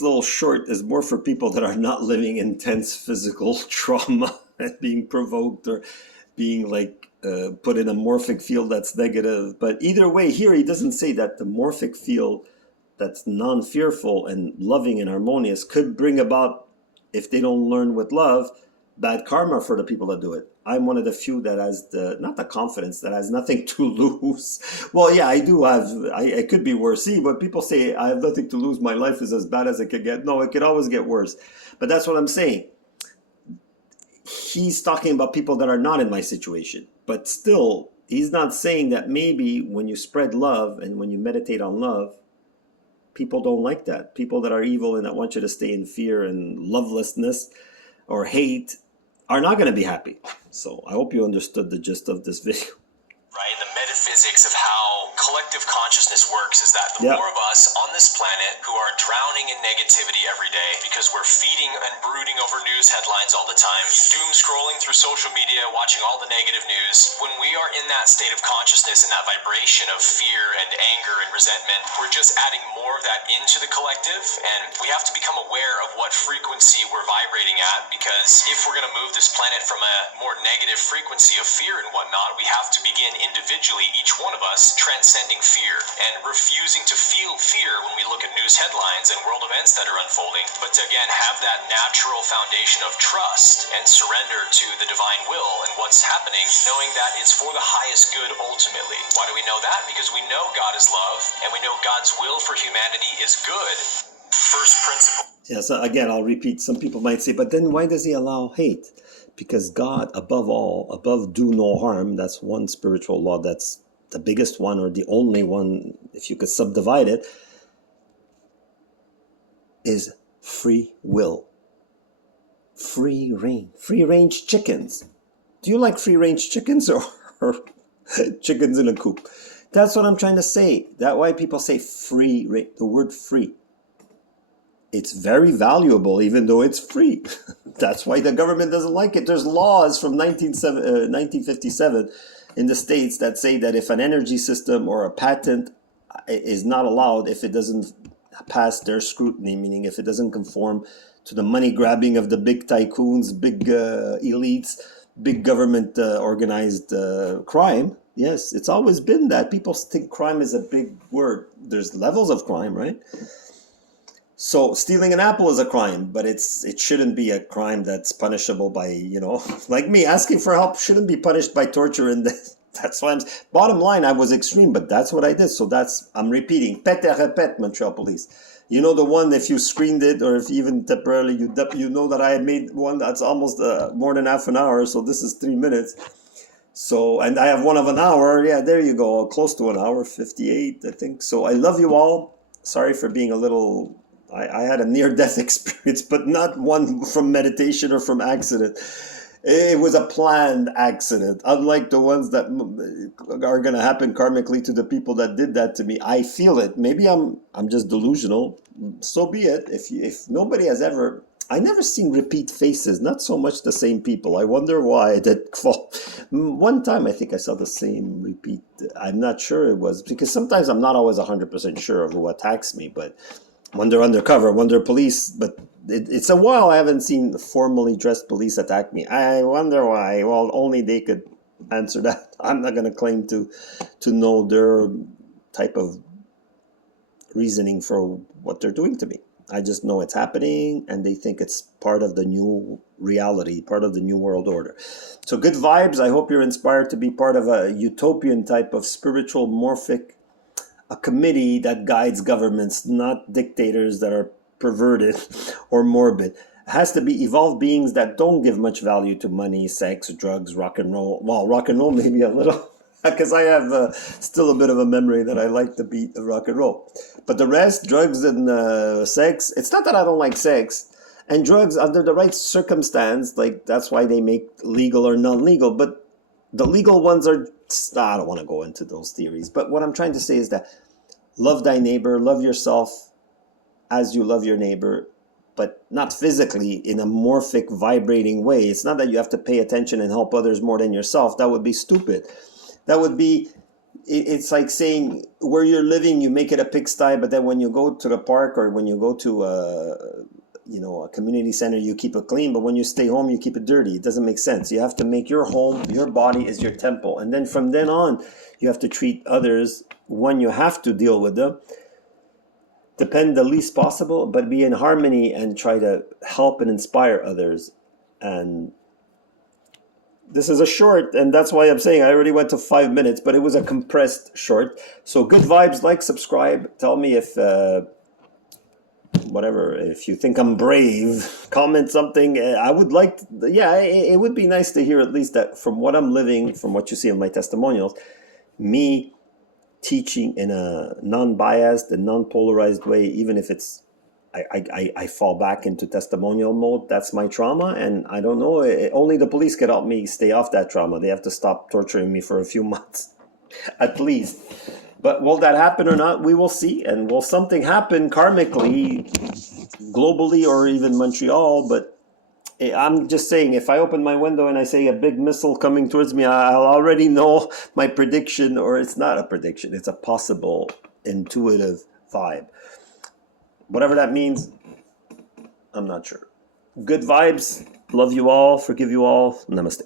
little short is more for people that are not living intense physical trauma and being provoked or being like put in a morphic field that's negative. But either way, here he doesn't say that the morphic field that's non-fearful and loving and harmonious could bring about, if they don't learn with love, bad karma for the people that do it. I'm one of the few that has not the confidence, that has nothing to lose. Well, yeah, I do have, it could be worse. See, when people say I have nothing to lose, my life is as bad as it could get. No, it could always get worse. But that's what I'm saying. He's talking about people that are not in my situation. But still, he's not saying that maybe when you spread love and when you meditate on love, people don't like that. People that are evil and that want you to stay in fear and lovelessness or hate are not going to be happy. So I hope you understood the gist of this video. Right? The metaphysics of how collective consciousness works is that the more of us on this planet who are drowning in negativity every day because we're feeding and brooding over news headlines all the time, doom scrolling through social media, watching all the negative news, when we are in that state of consciousness and that vibration of fear and anger and resentment, we're just adding more of that into the collective, and we have to become aware of what frequency we're vibrating at, because if we're going to move this planet from a more negative frequency of fear and whatnot, we have to begin individually, each one of us, transcending fear and refusing to feel fear when we look at news headlines and world events that are unfolding, but to again have that natural foundation of trust and surrender to the divine will and what's happening, knowing that it's for the highest good ultimately. Why do we know that? Because we know God is love and we know God's will for humanity is good. First principle. Yeah, so again, I'll repeat, some people might say, but then why does he allow hate? Because God, above all, above do no harm, that's one spiritual law, that's the biggest one or the only one, if you could subdivide it, is free will. Free reign. Free range chickens. Do you like free range chickens or chickens in a coop? That's what I'm trying to say. That's why people say free range, the word free. It's very valuable, even though it's free. That's why the government doesn't like it. There's laws from 1957 in the States that say that if an energy system or a patent is not allowed, if it doesn't pass their scrutiny, meaning if it doesn't conform to the money grabbing of the big tycoons, big elites, big government organized crime. Yes, it's always been that. People think crime is a big word. There's levels of crime, right? So stealing an apple is a crime, but it shouldn't be a crime that's punishable by, like me, asking for help shouldn't be punished by torture and death. That's why bottom line, I was extreme, but that's what I did. So I'm repeating. Pète et répète, Montreal Police. You know the one, if you screened it or if even temporarily you know that I had made one that's almost more than half an hour. So this is 3 minutes. So, and I have one of an hour. Yeah, there you go. Close to an hour, 58, I think. So I love you all. Sorry for being a little... I had a near-death experience, but not one from meditation or from accident. It was a planned accident, unlike the ones that are going to happen karmically to the people that did that to me. I feel it. Maybe I'm just delusional. So be it. If nobody has ever... I never seen repeat faces, not so much the same people. I wonder why. One time I think I saw the same repeat. I'm not sure it was, because sometimes I'm not always 100% sure of who attacks me, but... when they're undercover, when they're police, but it's a while I haven't seen formally dressed police attack me. I wonder why. Well, only they could answer that. I'm not going to claim to know their type of reasoning for what they're doing to me. I just know it's happening, and they think it's part of the new reality, part of the new world order. So good vibes. I hope you're inspired to be part of a utopian type of spiritual morphic, a committee that guides governments, not dictators that are perverted or morbid. It has to be evolved beings that don't give much value to money, sex, drugs, rock and roll. Well, rock and roll maybe a little, because I have still a bit of a memory that I like the beat of rock and roll. But the rest, drugs and sex, it's not that I don't like sex. And drugs, under the right circumstance, like that's why they make legal or non-legal. But the legal ones are... I don't want to go into those theories. But what I'm trying to say is that love thy neighbor, love yourself as you love your neighbor, but not physically in a morphic, vibrating way. It's not that you have to pay attention and help others more than yourself. That would be stupid. That would be it's like saying where you're living, you make it a pigsty, but then when you go to the park or when you go to a community center, you keep it clean. But when you stay home, you keep it dirty. It doesn't make sense. You have to make your home, your body is your temple, and then from then on, you have to treat others when you have to deal with them. Depend the least possible, but be in harmony and try to help and inspire others. And this is a short, and that's why I'm saying I already went to 5 minutes, but it was a compressed short. So good vibes, like, subscribe. Tell me if, whatever, if you think I'm brave, comment something. I would like, it would be nice to hear at least that from what I'm living, from what you see in my testimonials, me teaching in a non-biased and non-polarized way, even if it's I fall back into testimonial mode. That's my trauma, and I don't know. Only the police can help me stay off that trauma. They have to stop torturing me for a few months, at least. But will that happen or not? We will see. And will something happen karmically, globally, or even Montreal? But I'm just saying, if I open my window and I say a big missile coming towards me, I'll already know my prediction, or it's not a prediction. It's a possible intuitive vibe. Whatever that means, I'm not sure. Good vibes. Love you all. Forgive you all. Namaste.